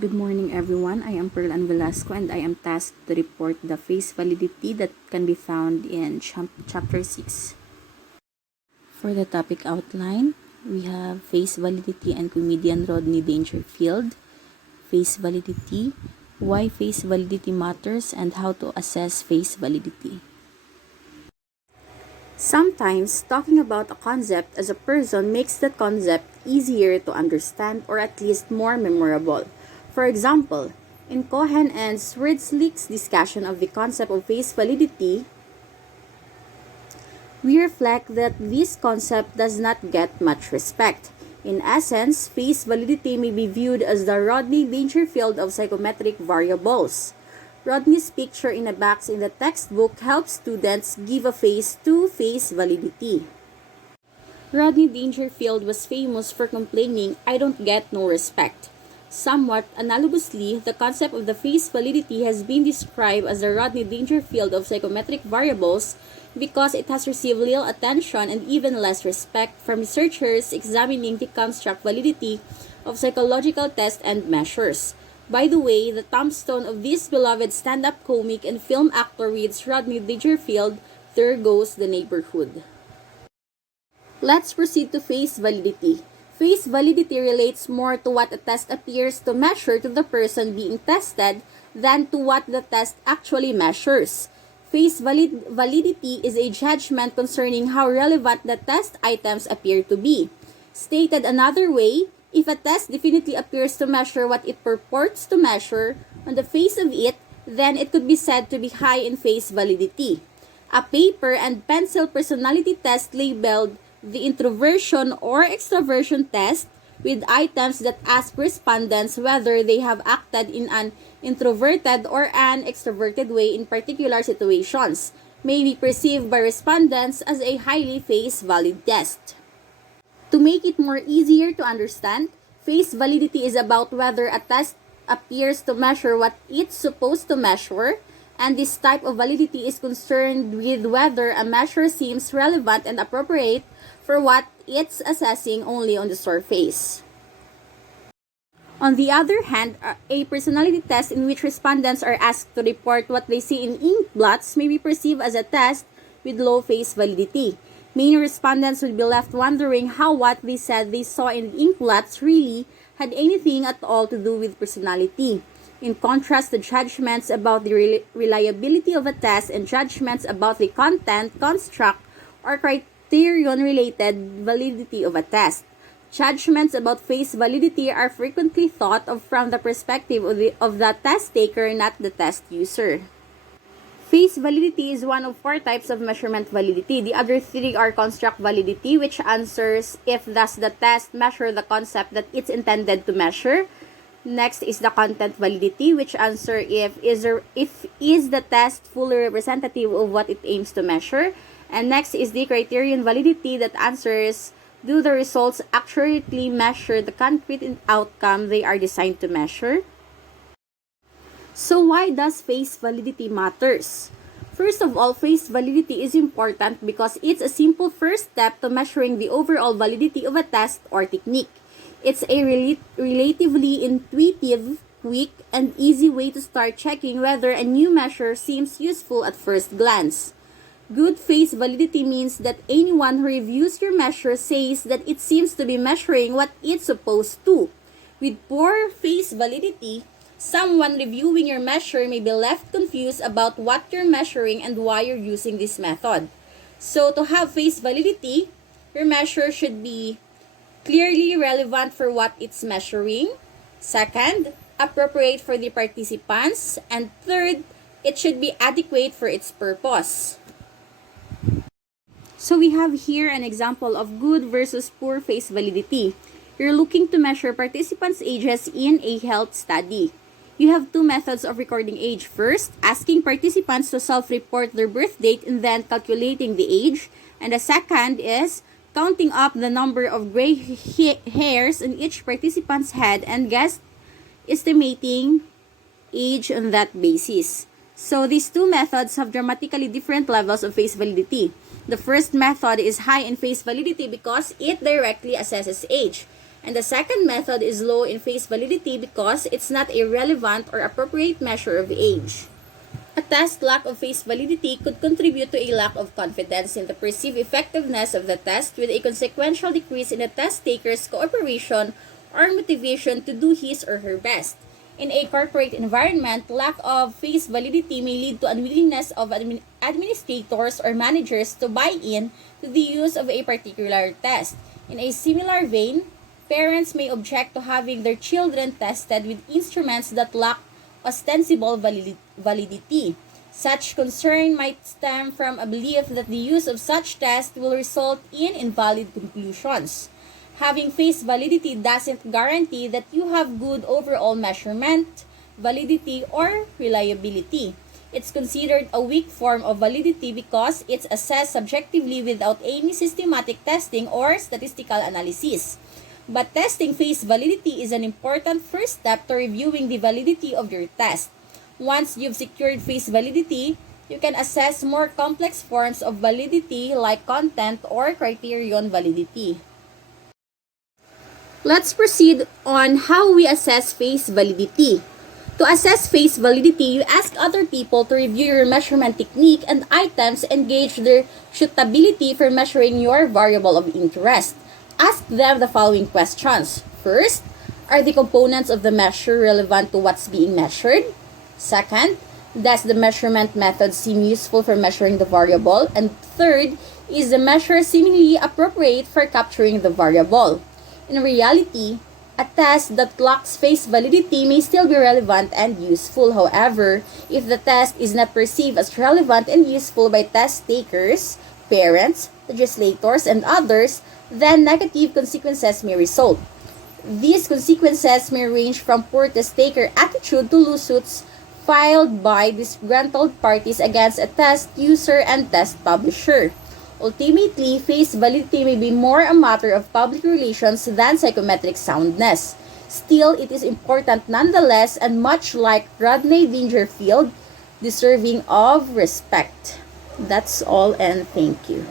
Good morning everyone. I am Pearl Ann Velasco and I am tasked to report the face validity that can be found in chapter 6. For the topic outline, we have face validity and comedian Rodney Dangerfield. Face validity, why face validity matters and how to assess face validity. Sometimes, talking about a concept as a person makes that concept easier to understand or at least more memorable. For example, in Cohen and Swirzlich's discussion of the concept of face validity, we reflect that this concept does not get much respect. In essence, face validity may be viewed as the Rodney Dangerfield of psychometric variables. Rodney's picture in a box in the textbook helps students give a face to face validity. Rodney Dangerfield was famous for complaining, "I don't get no respect." Somewhat analogously, the concept of the face validity has been described as the Rodney Dangerfield of psychometric variables because it has received little attention and even less respect from researchers examining the construct validity of psychological tests and measures. By the way, the tombstone of this beloved stand-up comic and film actor reads Rodney Dangerfield, "There goes the neighborhood." Let's proceed to face validity. Face validity relates more to what a test appears to measure to the person being tested than to what the test actually measures. Face validity is a judgment concerning how relevant the test items appear to be. Stated another way, if a test definitely appears to measure what it purports to measure on the face of it, then it could be said to be high in face validity. A paper and pencil personality test labeled the introversion or extroversion test with items that ask respondents whether they have acted in an introverted or an extroverted way in particular situations may be perceived by respondents as a highly face valid test. To make it more easier to understand, face validity is about whether a test appears to measure what it's supposed to measure, and this type of validity is concerned with whether a measure seems relevant and appropriate for what it's assessing only on the surface. On the other hand, a personality test in which respondents are asked to report what they see in ink blots may be perceived as a test with low face validity. Many respondents would be left wondering how what they said they saw in ink blots really had anything at all to do with personality. In contrast to judgments about the reliability of a test and judgments about the content, construct, or criterion-related validity of a test, judgments about face validity are frequently thought of from the perspective of the test taker, not the test user. Face validity is one of 4 types of measurement validity. The other 3 are construct validity, which answers if does the test measure the concept that it's intended to measure. Next is the content validity, which answer if is the test fully representative of what it aims to measure. And next is the criterion validity that answers, do the results accurately measure the concrete outcome they are designed to measure? So why does face validity matters? First of all, face validity is important because it's a simple first step to measuring the overall validity of a test or technique. It's a relatively intuitive, quick, and easy way to start checking whether a new measure seems useful at first glance. Good face validity means that anyone who reviews your measure says that it seems to be measuring what it's supposed to. With poor face validity, someone reviewing your measure may be left confused about what you're measuring and why you're using this method. So to have face validity, your measure should be clearly relevant for what it's measuring. Second, appropriate for the participants. And third, it should be adequate for its purpose. So we have here an example of good versus poor face validity. You're looking to measure participants' ages in a health study. You have 2 methods of recording age. First, asking participants to self-report their birth date and then calculating the age. And the second is counting up the number of gray hairs in each participant's head and estimating age on that basis. So these 2 methods have dramatically different levels of face validity. The first method is high in face validity because it directly assesses age. And the second method is low in face validity because it's not a relevant or appropriate measure of age. A test lack of face validity could contribute to a lack of confidence in the perceived effectiveness of the test, with a consequential decrease in the test taker's cooperation or motivation to do his or her best. In a corporate environment, lack of face validity may lead to unwillingness of administrators or managers to buy in to the use of a particular test. In a similar vein, parents may object to having their children tested with instruments that lack ostensible validity. Such concern might stem from a belief that the use of such tests will result in invalid conclusions. Having face validity doesn't guarantee that you have good overall measurement, validity, or reliability. It's considered a weak form of validity because it's assessed subjectively without any systematic testing or statistical analysis. But testing face validity is an important first step to reviewing the validity of your test. Once you've secured face validity, you can assess more complex forms of validity like content or criterion validity. Let's proceed on how we assess face validity. To assess face validity, you ask other people to review your measurement technique and items and gauge their suitability for measuring your variable of interest. Ask them the following questions. First, are the components of the measure relevant to what's being measured? Second, does the measurement method seem useful for measuring the variable? And third, is the measure seemingly appropriate for capturing the variable? In reality, a test that lacks face validity may still be relevant and useful. However, if the test is not perceived as relevant and useful by test takers, parents, legislators, and others, then negative consequences may result. These consequences may range from poor test taker attitude to lawsuits filed by disgruntled parties against a test user and test publisher. Ultimately, face validity may be more a matter of public relations than psychometric soundness. Still, it is important nonetheless, and much like Rodney Dangerfield, deserving of respect. That's all, and thank you.